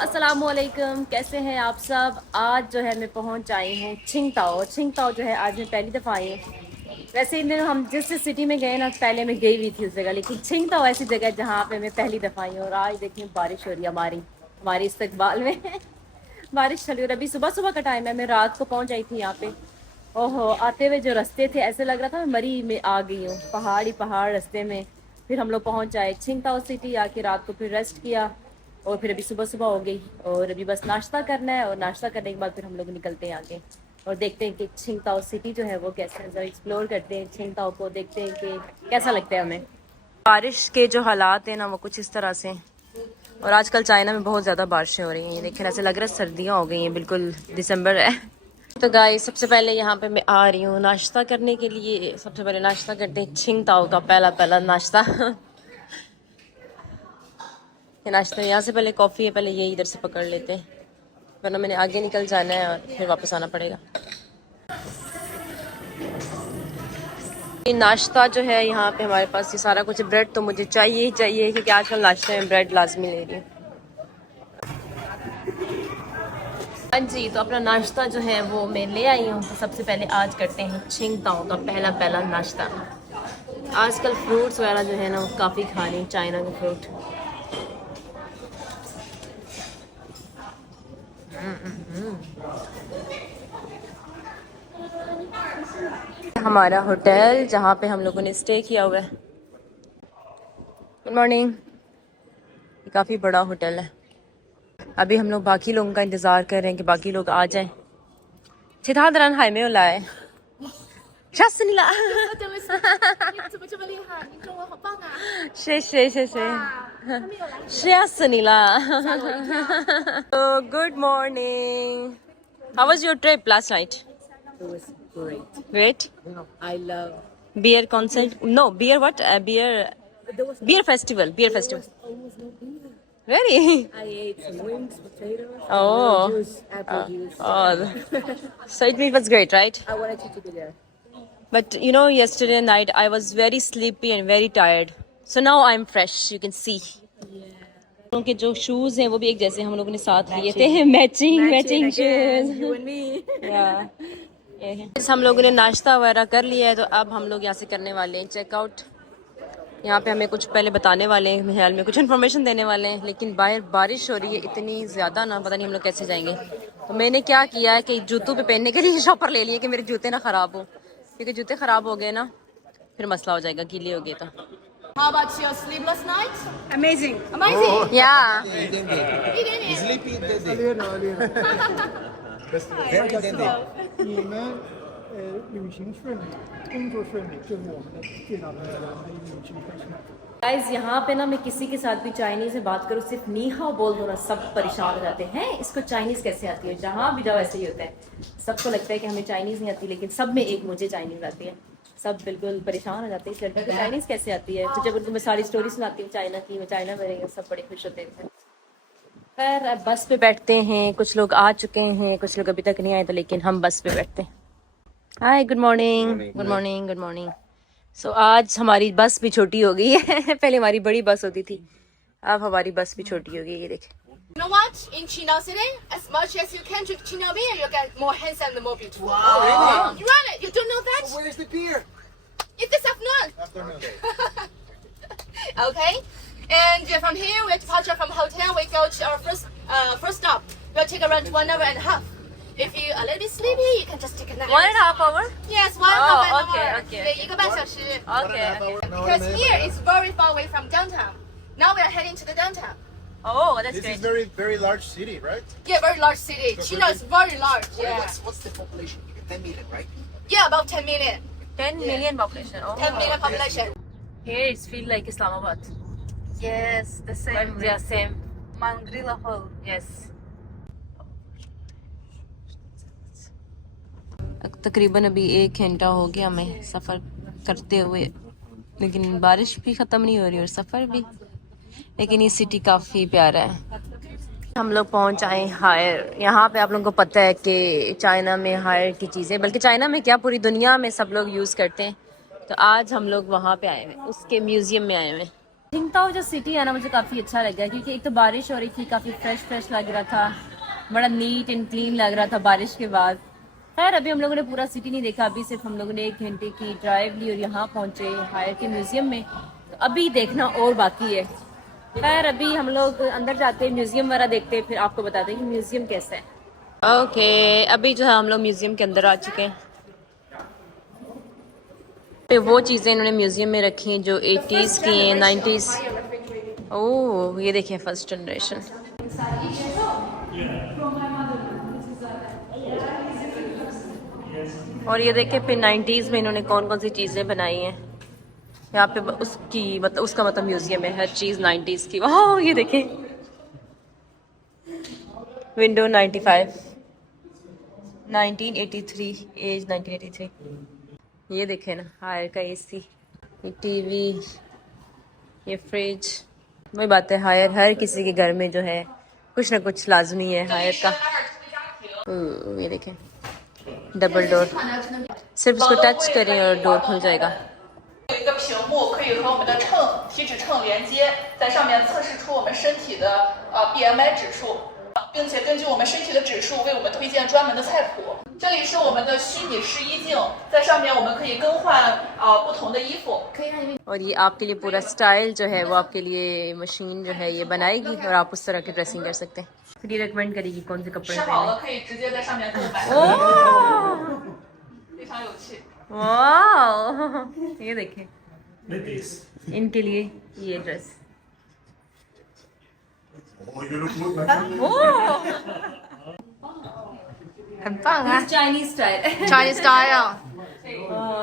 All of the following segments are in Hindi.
अस्सलामुअलैकुम, कैसे हैं आप सब। आज जो है मैं पहुंच आई हूँ छिंगताओ जो है आज मैं पहली दफ़ा आई हूँ। वैसे इन दिनों हम जिस सिटी में गए ना, पहले मैं गई हुई थी उस जगह, लेकिन छिंगताओ ऐसी जगह है जहाँ पे मैं पहली दफ़ा आई हूँ। और आज देखिए बारिश हो रही है हमारी इस्तकबाल में बारिश चली और अभी सुबह सुबह का टाइम है। मैं रात को पहुँच आई थी यहाँ पे। ओहो, आते हुए जो रास्ते थे ऐसे लग रहा था मैं मरी में आ गई हूँ, पहाड़ ही पहाड़ रास्ते में। फिर हम लोग पहुँच आए छिंगताओ सिटी, आके रात को फिर रेस्ट किया और फिर अभी सुबह सुबह हो गई और अभी बस नाश्ता करना है और नाश्ता करने के बाद फिर हम लोग निकलते हैं आगे और देखते हैं कि छिंगताओ सिटी जो है वो कैसे है। जरा एक्सप्लोर करते हैं छिंगताओ को, देखते हैं कि कैसा लगता है हमें। बारिश के जो हालात हैं ना वो कुछ इस तरह से, और आजकल चाइना में बहुत ज़्यादा बारिशें हो रही हैं। लेकिन ऐसे लग रहा है सर्दियाँ हो गई हैं, बिल्कुल दिसंबर है। तो गाइस सबसे पहले यहाँ पे मैं आ रही हूँ नाश्ता करने के लिए। सबसे पहले नाश्ता करते हैं छिंगताओ का पहला नाश्ता ये नाश्ता यहाँ से पहले कॉफ़ी है, पहले ये इधर से पकड़ लेते हैं वरना मैंने आगे निकल जाना है और फिर वापस आना पड़ेगा। ये नाश्ता जो है यहाँ पे हमारे पास ये सारा कुछ, ब्रेड तो मुझे चाहिए ही चाहिए क्योंकि आजकल नाश्ते में ब्रेड लाजमी ले रही हूँ। हाँ जी, तो अपना नाश्ता जो है वो मैं ले आई हूँ। तो सबसे पहले आज करते हैं छिंगताओ का पहला नाश्ता। आजकल फ्रूट्स वगैरह जो है ना वो काफ़ी खा रही हैं, चाइना के फ्रूट। हमारा होटल जहाँ पे हम लोगों ने स्टे किया हुआ है। Good morning. ये काफ़ी बड़ा होटल है। अभी हम लोग बाकी लोगों का इंतज़ार कर रहे हैं कि बाकी लोग आ जाएं। छिथादरन हाई में लाए शासनीला 怎么这么厉害？你中文好棒啊！谢谢谢谢他们有来 शासनीला So good morning. How was your trip last night? It was great. Great. I love. Beer concert? No, beer what? There was Beer festival. Beer festival. almost no beer. Really? I ate some wings, potatoes, Oh. juice, apple juice. Oh. So it was great, right? I wanted you to be there. But you know, yesterday night I was very sleepy and very tired. So now I'm fresh. You can see. उनके जो शूज हैं वो भी एक जैसे हम लोगों ने साथ लिए थे। Matching shoes. You and me. हम लोगों ने नाश्ता वगैरह कर लिया है तो अब हम लोग यहाँ से करने वाले हैं चेकआउट। यहाँ पे हमें कुछ पहले बताने वाले हैं, ख्याल में कुछ इन्फॉर्मेशन देने वाले हैं, लेकिन बाहर बारिश हो रही है इतनी ज़्यादा ना, पता नहीं हम लोग कैसे जाएंगे। तो मैंने क्या किया है कि जूतों पे पहनने के लिए शॉपर ले लिए कि मेरे जूते ना ख़राब हो, क्योंकि जूते ख़राब हो गए ना फिर मसला हो जाएगा, गीले हो गए तो। How about your sleepless night? Amazing. Amazing. या Sleepy Dede. 你们旅行顺利，工作顺利，这是我们的最大的旅行开心。 गाइज यहाँ पे ना मैं किसी के साथ भी चाइनीज में बात करूँ, सिर्फ नी हाओ बोल दो ना, सब परेशान हो जाते हैं इसको चाइनीज कैसे आती है। जहाँ भी जाओ ऐसे ही होता है, सबको लगता है कि हमें चाइनीज नहीं आती, लेकिन सब में एक मुझे चाइनीज आती है। सब बिल्कुल परेशान हो जाते हैं इस लड़के को चाइनीज कैसे आती है। तो जब उनको मैं सारी स्टोरी सुनाती हूँ चाइना की, मैं चाइना में रही हूँ, सब बड़े खुश होते हैं। खैर अब बस पे बैठते हैं, कुछ लोग आ चुके हैं, कुछ लोग अभी तक नहीं आए, तो लेकिन हम बस पे बैठते हैं। Hi, good morning. Good morning, good morning. So आज हमारी बस भी छोटी हो गई है पहले हमारी बड़ी बस होती थी, अब हमारी बस भी छोटी हो गई है, ये देखें। You know what? In Qingdao City, as much as you can drink Qingdao beer, you get more handsome and more beautiful. Wow. Really? You run it. You don't know that? Where's the beer? It's this afternoon. Afternoon. Okay. And from here, we departure from hotel. We go to our first stop. We'll take around 1 hour and a half. If you're a little bit sleepy, you can just take a nap. 1.5 hour? Yes, 1.5 hour. okay. 对，1个半小时。 Okay. Because here is very far away from downtown. Now we are heading to the downtown. Oh, that's This great. is very large city, right? Yeah, very large city. China is very large. Yeah. What's the population? 10 million, right? Yeah, about 10 million. 10 million population. Oh. 10 million population. Here it's feel like Islamabad. Yes, the same. But yeah, same. Mangrila Hall. Yes. तकरीबन अभी 1 घंटा हो गया हमें सफ़र करते हुए, लेकिन बारिश भी ख़त्म नहीं हो रही और सफ़र भी, लेकिन ये सिटी काफ़ी प्यारा है। हम लोग पहुंच आए हायर। यहाँ पे आप लोगों को पता है कि चाइना में हायर की चीज़ें, बल्कि चाइना में क्या पूरी दुनिया में सब लोग यूज़ करते हैं। तो आज हम लोग वहाँ पे आए हुए, उसके म्यूज़ियम में आए हुए। चिंगताओ जो सिटी है ना मुझे काफ़ी अच्छा लग गया क्योंकि एक तो बारिश हो रही थी, काफ़ी फ्रेश लग रहा था, बड़ा नीट एंड क्लीन लग रहा था बारिश के बाद। खैर अभी हम लोगों ने पूरा सिटी नहीं देखा, अभी सिर्फ हम लोगों ने 1 घंटे की ड्राइव ली और यहाँ पहुँचे हायर के म्यूज़ियम में, तो अभी देखना और बाकी है। खैर अभी हम लोग अंदर जाते हैं, म्यूज़ियम वगैरह देखते हैं, फिर आपको बताते हैं कि म्यूज़ियम कैसा है। ओके अभी जो है हम लोग म्यूज़ियम के अंदर आ चुके हैं। पे वो चीज़ें इन्होंने म्यूज़ियम में रखी हैं जो 80s की हैं, 90s। ओह ये देखिए फर्स्ट जनरेशन। और ये देखिए फिर 90s में इन्होंने कौन कौन सी चीज़ें बनाई हैं। यहाँ पे उसकी मतलब उसका मतलब म्यूज़ियम है, हर चीज़ 90s की। वाह ये देखें विंडो 95 1983 एज 1983। ये देखें ना हायर का एसी, ये टीवी, ये फ्रिज। वही बात है हायर हर किसी के घर में जो है कुछ ना कुछ लाजमी है हायर का। ये देखें डबल डोर, सिर्फ इसको टच करें और डोर खुल जाएगा। 有一个屏幕可以和我们的体脂秤连接，在上面测试出我们身体的BMI 指数，并且根据我们身体的指数为我们推荐专门的菜谱。这里是我们的虚拟试衣镜，在上面我们可以更换不同的衣服。और ये आपके लिए पूरा स्टाइल जो है वो आपके लिए मशीन जो है ये बनाएगी और आप उस तरह की ड्रेसिंग कर सकते हैं। फिर ये रिकमेंड करेगी कौन से कपड़े 试好了可以直接在上面购买， ओह 非常有趣。 वाह ये देखें इनके लिए ये dress. Chinese style Chinese style。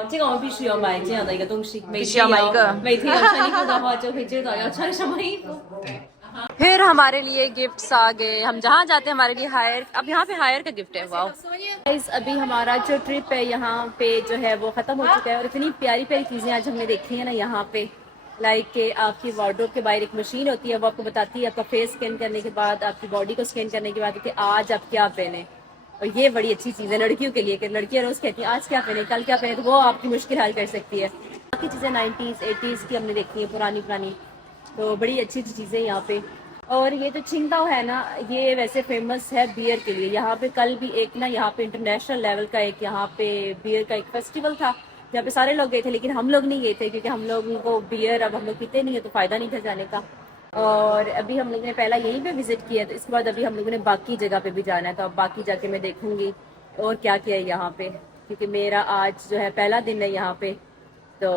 这个我们必须要买这样的一个东西，必须要买一个每天要穿衣服的话就会知道要穿什么衣服。फिर हमारे लिए गिफ्ट्स आ गए, हम जहाँ जाते हैं हमारे लिए हायर, अब यहाँ पे हायर का गिफ्ट है। वाह गाइस अभी हमारा जो ट्रिप है यहाँ पे जो है वो खत्म हो चुका है और इतनी प्यारी प्यारी चीजें आज हमने देखी है ना यहाँ पे। लाइक के आपकी वार्डरोब के बाहर एक मशीन होती है, वो आपको बताती है आपका फेस स्कैन करने के बाद, आपकी बॉडी को स्कैन करने के बाद कि आज आप क्या पहने। और ये बड़ी अच्छी चीज़ है लड़कियों के लिए कि लड़कियां रोज कहती हैं आज क्या पहने कल क्या पहने, तो वो आपकी मुश्किल हल कर सकती है। बाकी चीज़ें 90s 80s की हमने देखी है, पुरानी, तो बड़ी अच्छी चीज़ें यहाँ पे। और ये जो चिंगताओ है ना ये वैसे फेमस है बियर के लिए। यहाँ पे कल भी एक ना यहाँ पे इंटरनेशनल लेवल का एक यहाँ पे बियर का एक फेस्टिवल था जहाँ पे सारे लोग गए थे, लेकिन हम लोग नहीं गए थे क्योंकि हम लोगों को बियर अब हम लोग पीते नहीं है तो फ़ायदा नहीं था जाने का। और अभी हम लोग ने पहला यहीं पे विजिट किया, तो इसके बाद अभी हम लोगों ने बाकी जगह पे भी जाना है, तो अब बाकी जाके मैं देखूंगी और क्या क्या है यहाँ पे, क्योंकि मेरा आज जो है पहला दिन है यहाँ पे, तो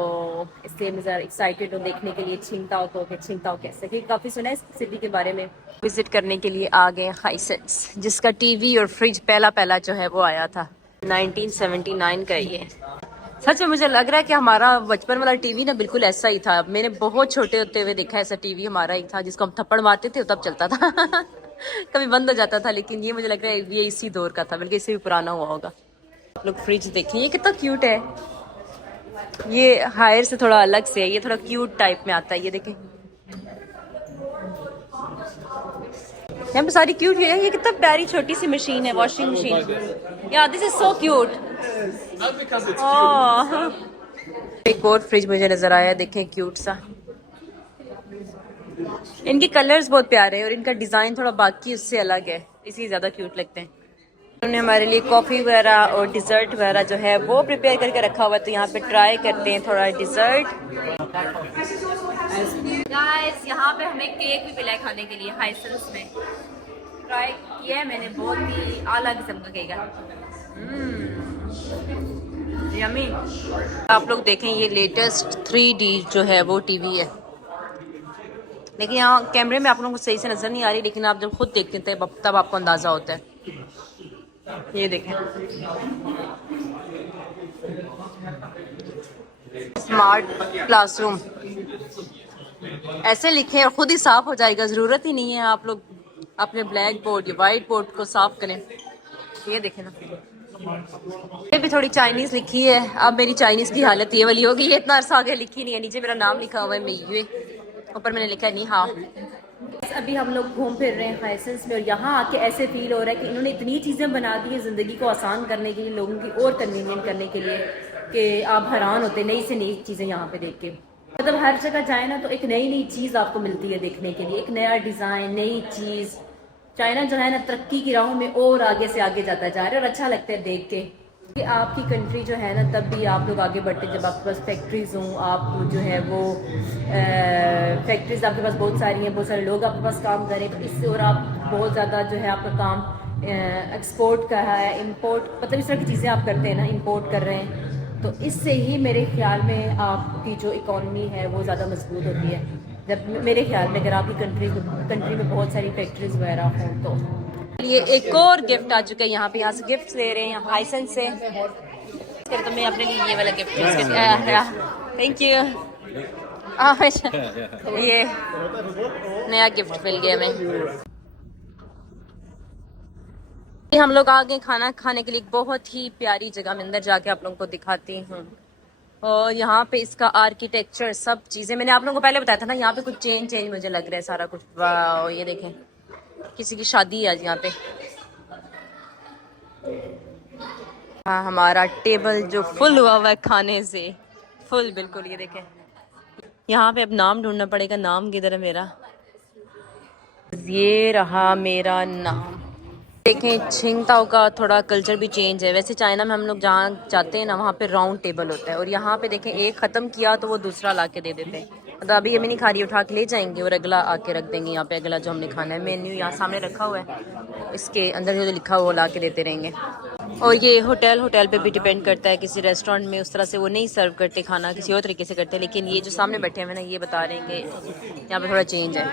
इसलिए मैं ज़रा एक्साइटेड हूँ देखने के लिए चिंगताओ को कि चिंगताओ कैसे, क्योंकि काफ़ी सुना है इस सिटी के बारे में। विजिट करने के लिए आ गए हाइसेट्स, जिसका टीवी और फ्रिज पहला जो है वो आया था 1979 का। ये सच में मुझे लग रहा है कि हमारा बचपन वाला टीवी ना बिल्कुल ऐसा ही था। मैंने बहुत छोटे होते हुए देखा ऐसा टीवी हमारा ही था जिसको हम थप्पड़ मारते थे तब चलता था कभी बंद हो जाता था, लेकिन ये मुझे लग रहा है ये इसी दौर का था, बल्कि इससे भी पुराना हुआ होगा। आप लोग फ्रिज देखिए ये कितना क्यूट है, ये हायर से थोड़ा अलग से है, ये थोड़ा क्यूट टाइप में आता है। ये देखें यहाँ पे सारी क्यूट है, ये कितना प्यारी छोटी सी मशीन है, वॉशिंग मशीन। यार दिस इज सो क्यूट। एक और फ्रिज मुझे नजर आया, देखें क्यूट सा। इनके कलर्स बहुत प्यारे हैं और इनका डिजाइन थोड़ा बाकी उससे अलग है, इसलिए ज्यादा क्यूट लगते हैं। उन्होंने हमारे लिए कॉफ़ी वगैरह और डिज़र्ट वगैरह जो है वो प्रिपेयर करके रखा हुआ है, तो यहाँ पे ट्राई करते हैं थोड़ा डिज़र्ट। गाइस यहाँ पे हमें केक भी मिला है खाने के लिए, हाइसेंस में ट्राई किया है मैंने, बहुत ही आला किस्म का केक है, यम्मी। आप लोग देखें ये लेटेस्ट 3D जो है वो टीवी है, लेकिन यहाँ कैमरे में आप लोगों को सही से नज़र नहीं आ रही, लेकिन आप जब खुद देखते थे तब आपको अंदाज़ा होता है। ये देखें स्मार्ट क्लासरूम, ऐसे लिखें और खुद ही साफ हो जाएगा, ज़रूरत ही नहीं है आप लोग अपने ब्लैक बोर्ड या वाइट बोर्ड को साफ करें। ये देखें ना, ये भी थोड़ी चाइनीज़ लिखी है। अब मेरी चाइनीज़ की हालत ये वाली होगी, ये इतना अरसा आगे लिखी नहीं है, नीचे मेरा नाम लिखा हुआ है मेयुए, ऊपर मैंने लिखा है नहीं। हाँ अभी हम लोग घूम फिर रहे हैं हाइसेंस में और यहाँ आके ऐसे फील हो रहा है कि इन्होंने इतनी चीज़ें बना दी है ज़िंदगी को आसान करने के लिए, लोगों की और कन्वीनियंट करने के लिए, कि आप हैरान होते नई से नई चीज़ें यहाँ पे देख के। मतलब हर जगह जाए ना तो एक नई नई चीज़ आपको मिलती है देखने के लिए, एक नया डिज़ाइन, नई चीज़। चाइना जो है ना तरक्की की राहों में और आगे से आगे जाता जा रहा है और अच्छा लगता है देख के कि आपकी कंट्री जो है ना तब भी आप लोग आगे बढ़ते जब आपके पास फैक्ट्रीज हों, आप जो है वो फैक्ट्रीज आपके पास बहुत सारी हैं, बहुत सारे लोग आपके पास काम करें, तो इससे और आप बहुत ज़्यादा जो है आपका काम एक्सपोर्ट का है, इंपोर्ट, मतलब इस तरह की चीज़ें आप करते हैं ना, इंपोर्ट कर रहे हैं, तो इससे ही मेरे ख्याल में आपकी जो इकॉनमी है वो ज़्यादा मजबूत होती है। जब मेरे ख्याल में अगर आपकी कंट्री में बहुत सारी फैक्ट्रीज वगैरह हों तो। ये एक और गिफ्ट आ चुका है यहाँ पे, यहाँ से गिफ्ट ले रहे हैं हाइसेंस से। फिर तो मैं अपने लिए ये वाला गिफ्ट यूज़ करती, थैंक यू। ये नया गिफ्ट मिल गया हमें। हम लोग आ गए खाना खाने के लिए, बहुत ही प्यारी जगह में अंदर जाके आप लोगों को दिखाती हूँ। और यहाँ पे इसका आर्किटेक्चर सब चीज़ें मैंने आप लोगों को पहले बताया था ना, यहाँ पे कुछ चेंज मुझे लग रहा है सारा कुछ। वाह, ये देखें किसी की शादी है आज यहाँ पे। हाँ, हमारा टेबल जो फुल हुआ हुआ है खाने से, फुल बिल्कुल। ये देखें यहाँ पे अब नाम ढूंढना पड़ेगा, नाम किधर है मेरा? ये रहा मेरा नाम। देखें छिंगताओ का थोड़ा कल्चर भी चेंज है। वैसे चाइना में हम लोग जहाँ जाते हैं ना वहाँ पे राउंड टेबल होता है, और यहाँ पे देखें एक ख़त्म किया तो वो दूसरा ला के दे देते हैं। मतलब अभी ये मैं नहीं खा रही, उठा के ले जाएंगे और अगला आके रख देंगे यहाँ पे। अगला जो हमने खाना है, मेन्यू यहाँ सामने रखा हुआ है, इसके अंदर जो लिखा हुआ वो ला के देते रहेंगे। और ये होटल पे भी डिपेंड करता है, किसी रेस्टोरेंट में उस तरह से वो नहीं सर्व करते खाना, किसी और तरीके से करते हैं। लेकिन ये जो सामने बैठे हैं ना, ये बता रहे हैं कि यहाँ पे थोड़ा चेंज है।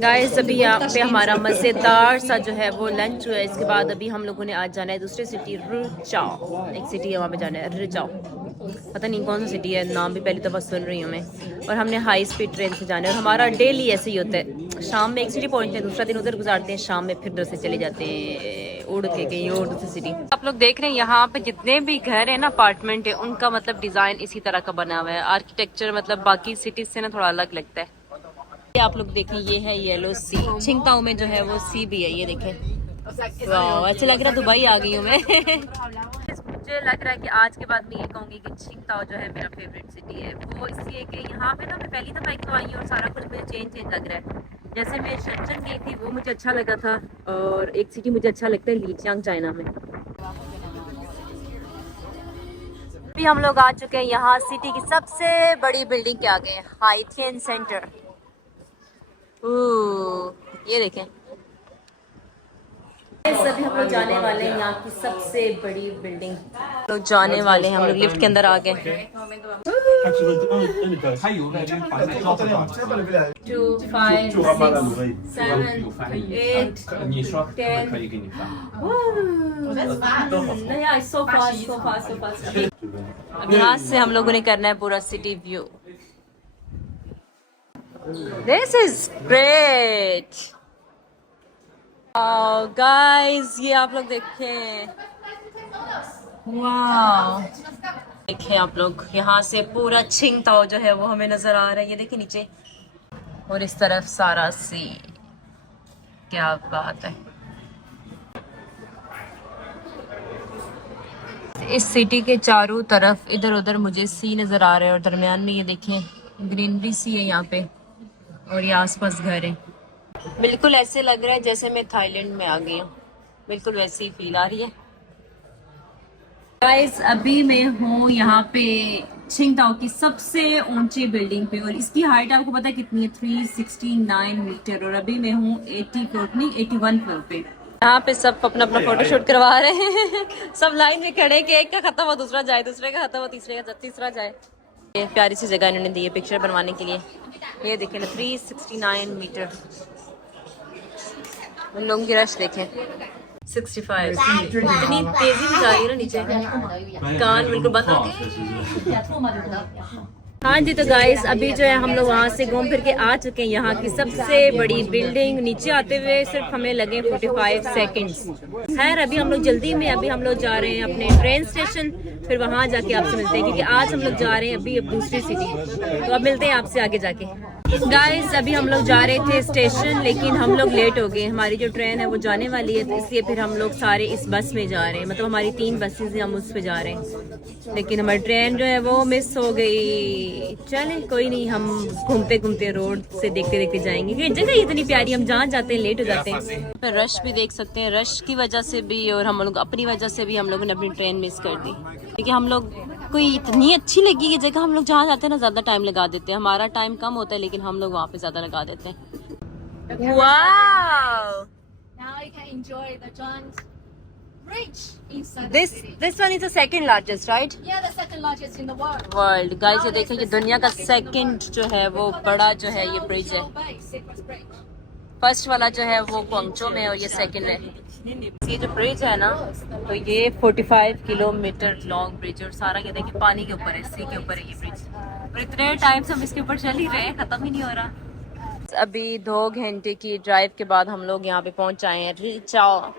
गाइस अभी यहाँ पे हमारा मज़ेदार सा जो है वो लंच हुआ है। इसके बाद अभी हम लोगों ने आज जाना है दूसरी सिटी, रुचाओ। एक सिटी है वहाँ पे जाना है, रुचाओ। पता नहीं कौन सी सिटी है, नाम भी पहली दफ़ा सुन रही हूँ मैं। और हमने हाई स्पीड ट्रेन से जाना है। और हमारा डेली ऐसे ही होता है, शाम में एक सिटी पहुँचते हैं, दूसरा दिन उधर गुजारते हैं, शाम में फिर उधर से चले जाते हैं उड़ के कहीं और दूसरी सिटी। आप लोग देख रहे हैं यहाँ पे जितने भी घर है ना, अपार्टमेंट है, उनका मतलब डिज़ाइन इसी तरह का बना हुआ है। आर्किटेक्चर मतलब बाकी सिटीज से ना थोड़ा अलग लगता है। आप लोग देखें ये है येलो सी, छिंगताओ में जो है वो सी भी है। ये देखें, वाह अच्छा लग रहा है, दुबई आ गई हूँ मैं। मुझे लग रहा है कि आज के बाद मैं ये कहूँगी कि छिंगताओ जो है मेरा फेवरेट सिटी है। वो इसलिए कि यहाँ पे ना मैं पहली दफ़ा एक तो आई हूँ और सारा कुछ मुझे चेंज लग रहा है। जैसे मैं शनचन गई थी वो मुझे अच्छा लगा था, और एक सिटी मुझे अच्छा लगता है लीचियांग चाइना में। अभी हम लोग आ चुके हैं यहाँ सिटी की सबसे बड़ी बिल्डिंग के आगे, हाइथियन सेंटर। ये देखें, अभी हम लोग जाने वाले हैं यहाँ की सबसे बड़ी बिल्डिंग। लोग जाने वाले हैं, हम लोग लिफ्ट के अंदर आ गए। 2, 5, 6, 7, 8, 10. Yeah, it's so fast, so fast, so fast. अब यहाँ से हम लोगों ने करना है पूरा city view. This is great. Oh, guys, ये आप लोग देखें, वाह। देखें आप लोग यहाँ से पूरा छिंगताओ जो है वो हमें नजर आ रहा है। ये देखिए नीचे, और इस तरफ सारा सी, क्या बात है। इस सिटी के चारों तरफ इधर उधर मुझे सी नजर आ रहा है, और दरमियान में ये देखें ग्रीनरी सी है यहाँ पे, और ये आसपास घर है। बिल्कुल ऐसे लग रहा है जैसे मैं थाईलैंड में आ गई हूँ, बिल्कुल वैसी फील आ रही है। गाइस अभी मैं हूँ यहाँ पे छिंगताओ की सबसे ऊंची बिल्डिंग पे, और इसकी हाइट आपको पता है कितनी है? 369 मीटर। और अभी मैं हूँ 81 फ्लोर पे। यहाँ पे सब अपना अपना फोटोशूट करवा रहे हैं। सब लाइन में खड़े कि एक का खत्म हो दूसरा जाए, दूसरे का खत्म हो तीसरे का तीसरा जाए। ये प्यारी सी जगह इन्होंने दी है पिक्चर बनवाने के लिए। ये देखें ना, 369 मीटर। उन लोगों की रश देखें, 65। इतनी तेजी में जा रही है ना नीचे, कान बिल्कुल बंद हो गए। हाँ जी, तो गाइस अभी जो है हम लोग वहाँ से घूम फिर के आ चुके हैं यहाँ की सबसे बड़ी बिल्डिंग। नीचे आते हुए सिर्फ हमें लगे 45 सेकंड्स। खैर अभी हम लोग जल्दी में, अभी हम लोग जा रहे हैं अपने ट्रेन स्टेशन, फिर वहाँ जाके आपसे मिलते हैं, क्योंकि आज हम लोग जा रहे हैं अभी अब दूसरी सिटी। तो अब मिलते हैं आपसे आगे जाके। गाइस अभी हम लोग जा रहे थे स्टेशन, लेकिन हम लोग लेट हो गए। हमारी जो ट्रेन है वो जाने वाली है, तो इसलिए फिर हम लोग सारे इस बस में जा रहे हैं। मतलब हमारी 3 बसेस हैं, हम उस पे जा रहे हैं, लेकिन हमारी ट्रेन जो है वो मिस हो गई। चले कोई नहीं, हम घूमते घूमते रोड से देखते देखते जाएंगे। ये जगह इतनी प्यारी, हम जहाँ जाते हैं लेट हो जाते हैं। फिर रश भी देख सकते हैं, रश की वजह से भी और हम लोग अपनी वजह से भी हम लोगों ने अपनी ट्रेन मिस कर दी, क्योंकि हम लोग कोई इतनी अच्छी लगी ये जगह, हम लोग जहाँ जाते हैं ना ज़्यादा टाइम लगा देते हैं। हमारा टाइम कम होता है लेकिन हम लोग वहाँ पे ज़्यादा लगा देते हैं। Wow! Now you can enjoy the giant bridge inside This the city. this one is the second largest, right? Yeah, the second largest in the world. World guys, ये देखें ये दुनिया का सेकंड जो है वो बड़ा जो है ये ब्रिज है। फर्स्ट वाला जो है वो ग्वांगचो में है और ये सेकंड है। ये जो ब्रिज है ना, तो ये 45 किलोमीटर लॉन्ग ब्रिज और सारा ये देखिए पानी के ऊपर है, सी के ऊपर है ये ब्रिज। और इतने टाइम से हम इसके ऊपर चल ही रहे हैं, खत्म ही नहीं हो रहा। अभी 2 घंटे की ड्राइव के बाद हम लोग यहाँ पे पहुंच आए हैं रिचाओ।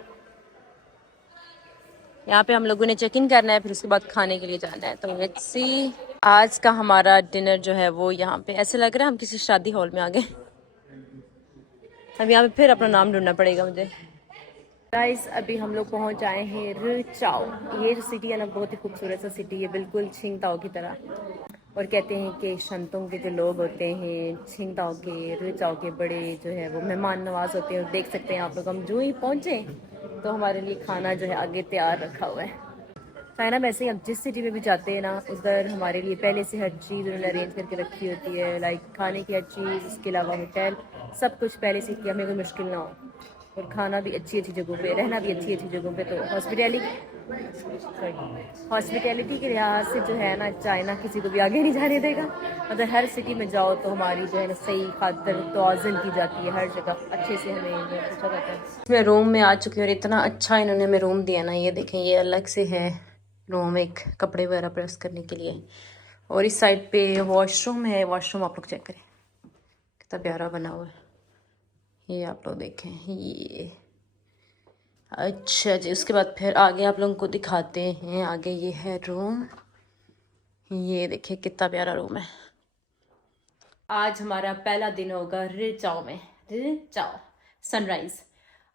यहाँ पे हम लोगों ने चेक इन करना है, फिर उसके बाद खाने के लिए जाना है। तो लेट्स सी, आज का हमारा डिनर जो है वो यहाँ पे ऐसे लग रहा है हम किसी शादी हॉल में आ गए। अब यहाँ पे फिर अपना नाम ढूंढना पड़ेगा मुझे। गाइस अभी हम लोग पहुँच आए हैं रिचाओ। ये जो सिटी है ना बहुत ही खूबसूरत सा सिटी है, बिल्कुल छिंगताओ की तरह। और कहते हैं कि शंतों के जो लोग होते हैं छिंगताओ के, रिचाओ के बड़े जो है वो मेहमान नवाज होते हैं। और देख सकते हैं आप लोग, हम जो ही पहुँचे तो हमारे लिए खाना जो है आगे तैयार रखा हुआ है। चाइना वैसे ही हम जिस सिटी में भी जाते हैं ना, उधर हमारे लिए पहले से हर चीज़ उन्होंने अरेंज करके रखी होती है, लाइक खाने की हर चीज़, इसके अलावा होटल, सब कुछ पहले से कि हमें कोई मुश्किल ना हो। और खाना भी अच्छी अच्छी जगहों पे, रहना भी अच्छी अच्छी जगहों पे। तो हॉस्पिटैलिटी के लिहाज से जो है ना, चाइना किसी को भी आगे नहीं जाने देगा। मतलब हर सिटी में जाओ तो हमारी जो है ना सही खातिर तवाज़ुन की जाती है, हर जगह अच्छे से हमें पूछा जाता है। मैं रूम में आ चुकी हूँ और इतना अच्छा इन्होंने हमें रूम दिया ना, ये देखें ये अलग से है रूम, एक कपड़े वगैरह प्रेस करने के लिए। और इस साइड पे वॉशरूम है, वॉशरूम आप लोग चेक करें कितना प्यारा बना हुआ है, ये आप लोग देखें ये। अच्छा जी, उसके बाद फिर आगे आप लोगों को दिखाते हैं, आगे ये है रूम, ये देखिए कितना प्यारा रूम है। आज हमारा पहला दिन होगा रिचाओ में, रिचाओ सनराइज।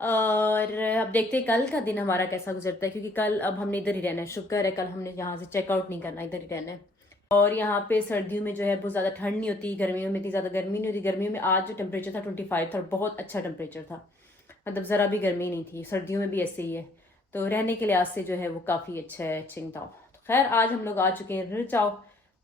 और अब देखते हैं कल का दिन हमारा कैसा गुजरता है, क्योंकि कल अब हमने इधर ही रहना है। शुक्र है कल हमने यहाँ से चेकआउट नहीं करना, इधर ही रहना है। और यहाँ पे सर्दियों में जो है बहुत ज़्यादा ठंड नहीं होती, गर्मियों में इतनी ज़्यादा गर्मी नहीं होती। गर्मियों में आज जो टेम्परेचर था 25 था और बहुत अच्छा टेम्परेचर था, मतलब ज़रा भी गर्मी नहीं थी। सर्दियों में भी ऐसे ही है, तो रहने के लिहाज से जो है वो काफ़ी अच्छा है छिंगताओ। तो खैर आज हम लोग आ चुके हैं रिचाओ,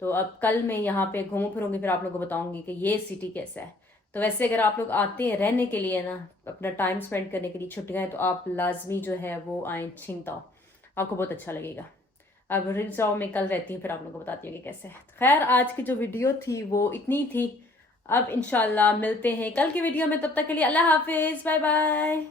तो अब कल मैं यहाँ पे घूमूँ फिरूँगी, फिर आप लोगों को बताऊँगी कि ये सिटी कैसा है। तो वैसे अगर आप लोग आते हैं रहने के लिए ना, अपना टाइम स्पेंड करने के लिए, छुट्टियाँ हैं, तो आप लाजमी जो है वो आएँ छिंगताओ, आपको बहुत अच्छा लगेगा। अब रिचाओ में कल रहती हूँ, फिर आप लोगों को बताती हूँ कि कैसे है। खैर आज की जो वीडियो थी वो इतनी थी। अब इंशाल्लाह मिलते हैं कल की वीडियो में, तब तक के लिए अल्लाह हाफिज़, बाय बाय।